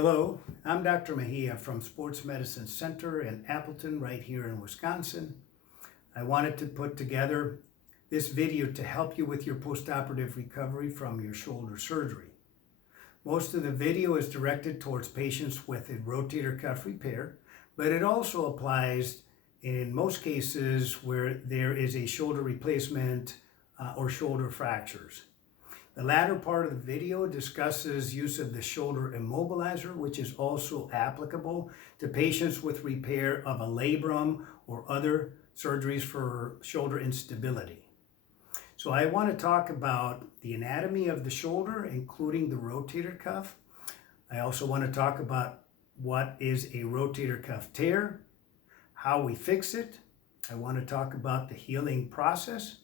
Hello, I'm Dr. Mejia from Sports Medicine Center in Appleton, right here in Wisconsin. I wanted to put together this video to help you with your postoperative recovery from your shoulder surgery. Most of the video is directed towards patients with a rotator cuff repair, but it also applies in most cases where there is a shoulder replacement or shoulder fractures. The latter part of the video discusses use of the shoulder immobilizer, which is also applicable to patients with repair of a labrum or other surgeries for shoulder instability. So I want to talk about the anatomy of the shoulder, including the rotator cuff. I also want to talk about what is a rotator cuff tear, how we fix it. I want to talk about the healing process,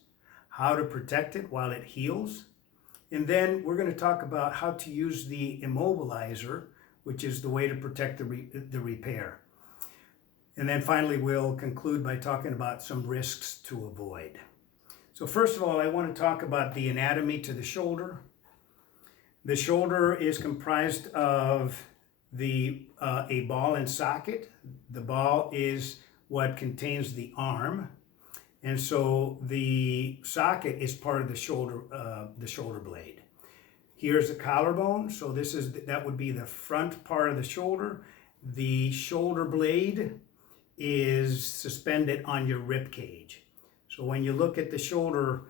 how to protect it while it heals. And then we're going to talk about how to use the immobilizer, which is the way to protect the repair. And then finally, we'll conclude by talking about some risks to avoid. So first of all, I want to talk about the anatomy to the shoulder. The shoulder is comprised of a ball and socket. The ball is what contains the arm. And so the socket is part of the shoulder blade. Here's the collarbone. So that would be the front part of the shoulder. The shoulder blade is suspended on your rib cage. So when you look at the shoulder,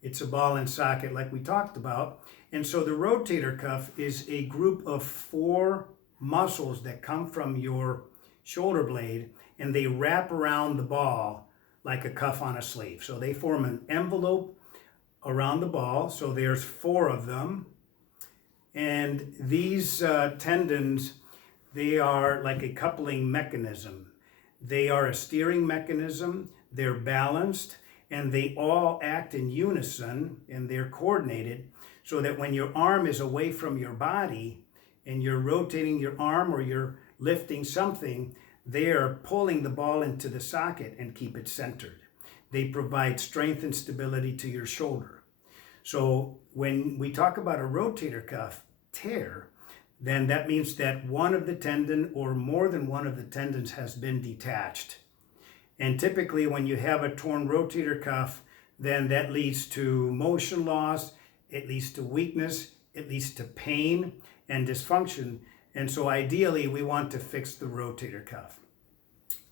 it's a ball and socket like we talked about. And so the rotator cuff is a group of 4 muscles that come from your shoulder blade, and they wrap around the ball like a cuff on a sleeve. So they form an envelope around the ball. So there's 4 of them. And these tendons, they are like a coupling mechanism. They are a steering mechanism. They're balanced, and they all act in unison, and they're coordinated so that when your arm is away from your body and you're rotating your arm or you're lifting something, they are pulling the ball into the socket and keep it centered. They provide strength and stability to your shoulder. So when we talk about a rotator cuff tear, then that means that one of the tendon or more than one of the tendons has been detached. And typically when you have a torn rotator cuff, then that leads to motion loss, it leads to weakness, it leads to pain and dysfunction. And so ideally, we want to fix the rotator cuff.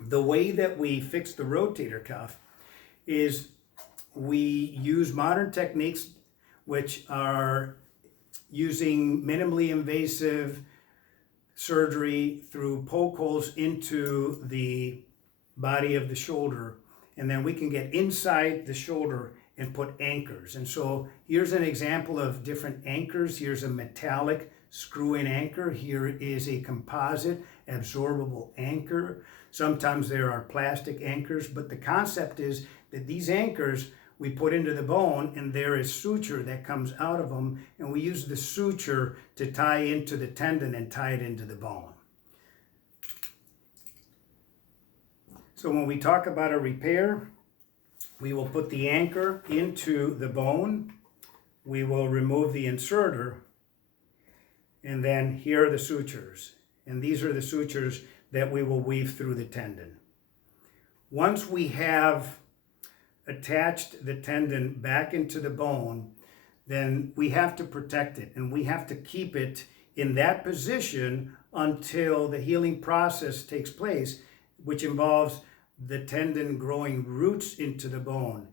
The way that we fix the rotator cuff is we use modern techniques, which are using minimally invasive surgery through poke holes into the body of the shoulder. And then we can get inside the shoulder and put anchors. And so here's an example of different anchors. Here's a metallic screw-in anchor. Here is a composite absorbable anchor. Sometimes there are plastic anchors, but the concept is that these anchors we put into the bone, and there is suture that comes out of them, and we use the suture to tie into the tendon and tie it into the bone. So when we talk about a repair, we will put the anchor into the bone, we will remove the inserter, and then here are the sutures. And these are the sutures that we will weave through the tendon. Once we have attached the tendon back into the bone, then we have to protect it, and we have to keep it in that position until the healing process takes place, which involves the tendon growing roots into the bone.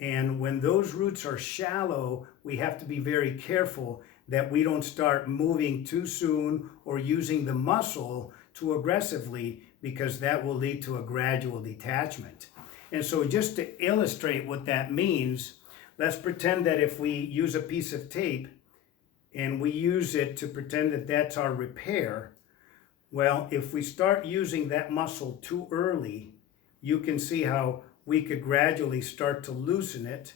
And when those roots are shallow, we have to be very careful that we don't start moving too soon or using the muscle too aggressively, because that will lead to a gradual detachment. And so just to illustrate what that means, let's pretend that if we use a piece of tape and we use it to pretend that that's our repair, well, if we start using that muscle too early, you can see how we could gradually start to loosen it,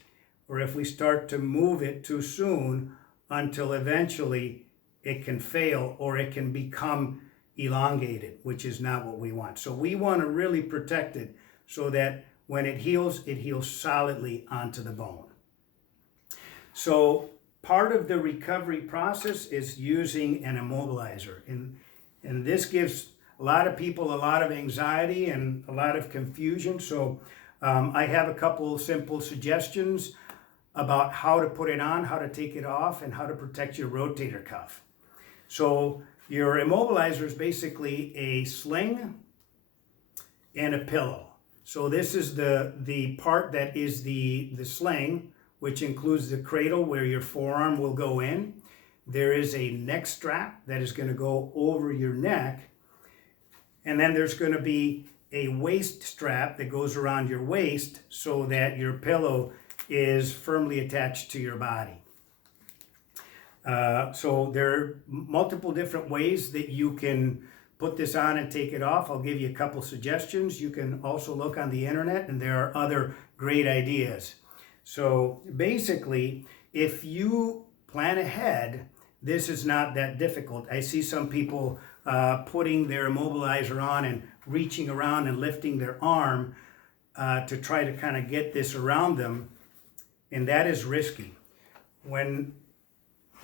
or if we start to move it too soon, until eventually it can fail or it can become elongated, which is not what we want. So we want to really protect it so that when it heals solidly onto the bone. So part of the recovery process is using an immobilizer. And And this gives a lot of people a lot of anxiety and a lot of confusion. So I have a couple simple suggestions about how to put it on, how to take it off, and how to protect your rotator cuff. So your immobilizer is basically a sling and a pillow. So this is the part that is the sling, which includes the cradle where your forearm will go in. There is a neck strap that is going to go over your neck. And then there's going to be a waist strap that goes around your waist so that your pillow is firmly attached to your body. So there are multiple different ways that you can put this on and take it off. I'll give you a couple suggestions. You can also look on the internet, and there are other great ideas. So basically, if you plan ahead, this is not that difficult. I see some people putting their immobilizer on and reaching around and lifting their arm to try to kind of get this around them, and that is risky. When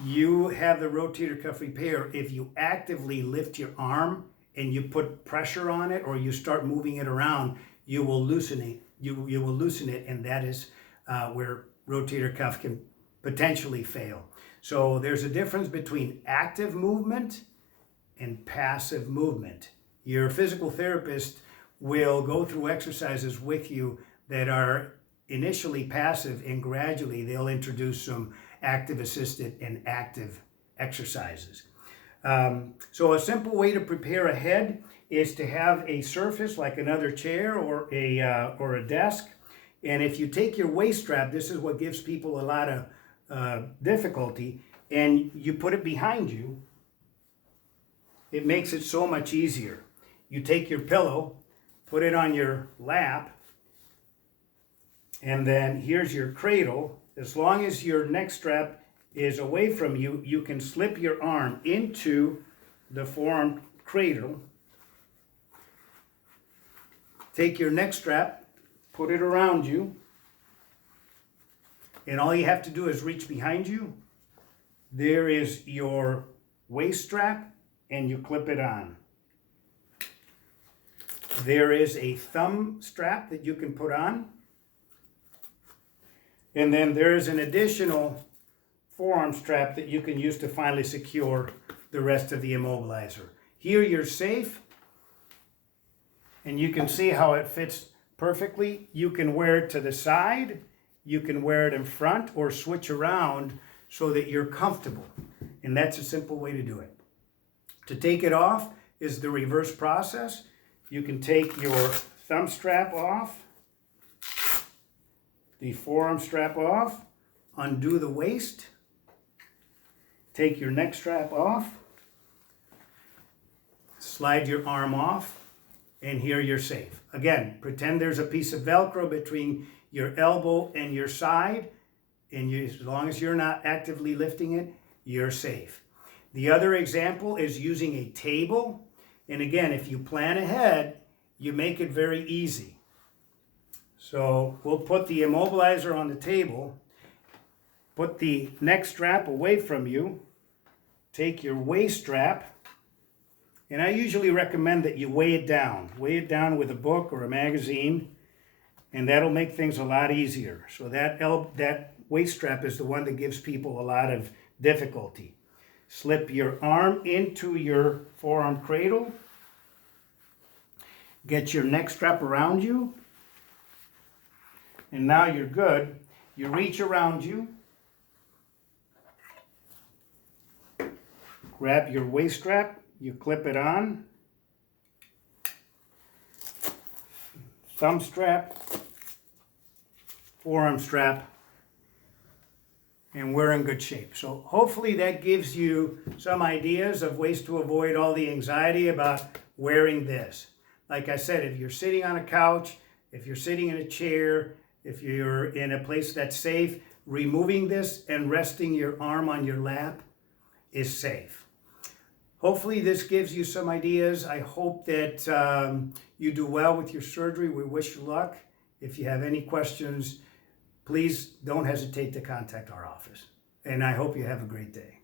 you have the rotator cuff repair, if you actively lift your arm and you put pressure on it or you start moving it around, you will loosen it. You will loosen it, and that is where rotator cuff can potentially fail. So there's a difference between active movement and passive movement. Your physical therapist will go through exercises with you that are initially passive, and gradually they'll introduce some active assisted and active exercises. So a simple way to prepare ahead is to have a surface like another chair or a desk. And if you take your waist strap, this is what gives people a lot of difficulty, and you put it behind you, it makes it so much easier. You take your pillow, put it on your lap, and then here's your cradle. As long as your neck strap is away from you, you can slip your arm into the forearm cradle. Take your neck strap, put it around you, and all you have to do is reach behind you. There is your waist strap, and you clip it on. There is a thumb strap that you can put on. And then there is an additional forearm strap that you can use to finally secure the rest of the immobilizer. Here you're safe, and you can see how it fits perfectly. You can wear it to the side, you can wear it in front, or switch around so that you're comfortable. And that's a simple way to do it. To take it off is the reverse process. You can take your thumb strap off, the forearm strap off, undo the waist, take your neck strap off, slide your arm off, and here you're safe. Again, pretend there's a piece of Velcro between your elbow and your side, and as long as you're not actively lifting it, you're safe. The other example is using a table. And again, if you plan ahead, you make it very easy. So we'll put the immobilizer on the table, put the neck strap away from you, take your waist strap, and I usually recommend that you weigh it down. Weigh it down with a book or a magazine, and that'll make things a lot easier. So that waist strap is the one that gives people a lot of difficulty. Slip your arm into your forearm cradle. Get your neck strap around you. And now you're good. You reach around you. Grab your waist strap. You clip it on. Thumb strap. Forearm strap. And we're in good shape. So hopefully that gives you some ideas of ways to avoid all the anxiety about wearing this. Like I said, if you're sitting on a couch, if you're sitting in a chair, if you're in a place that's safe, removing this and resting your arm on your lap is safe. Hopefully this gives you some ideas. I hope that you do well with your surgery. We wish you luck. If you have any questions, please don't hesitate to contact our office. And I hope you have a great day.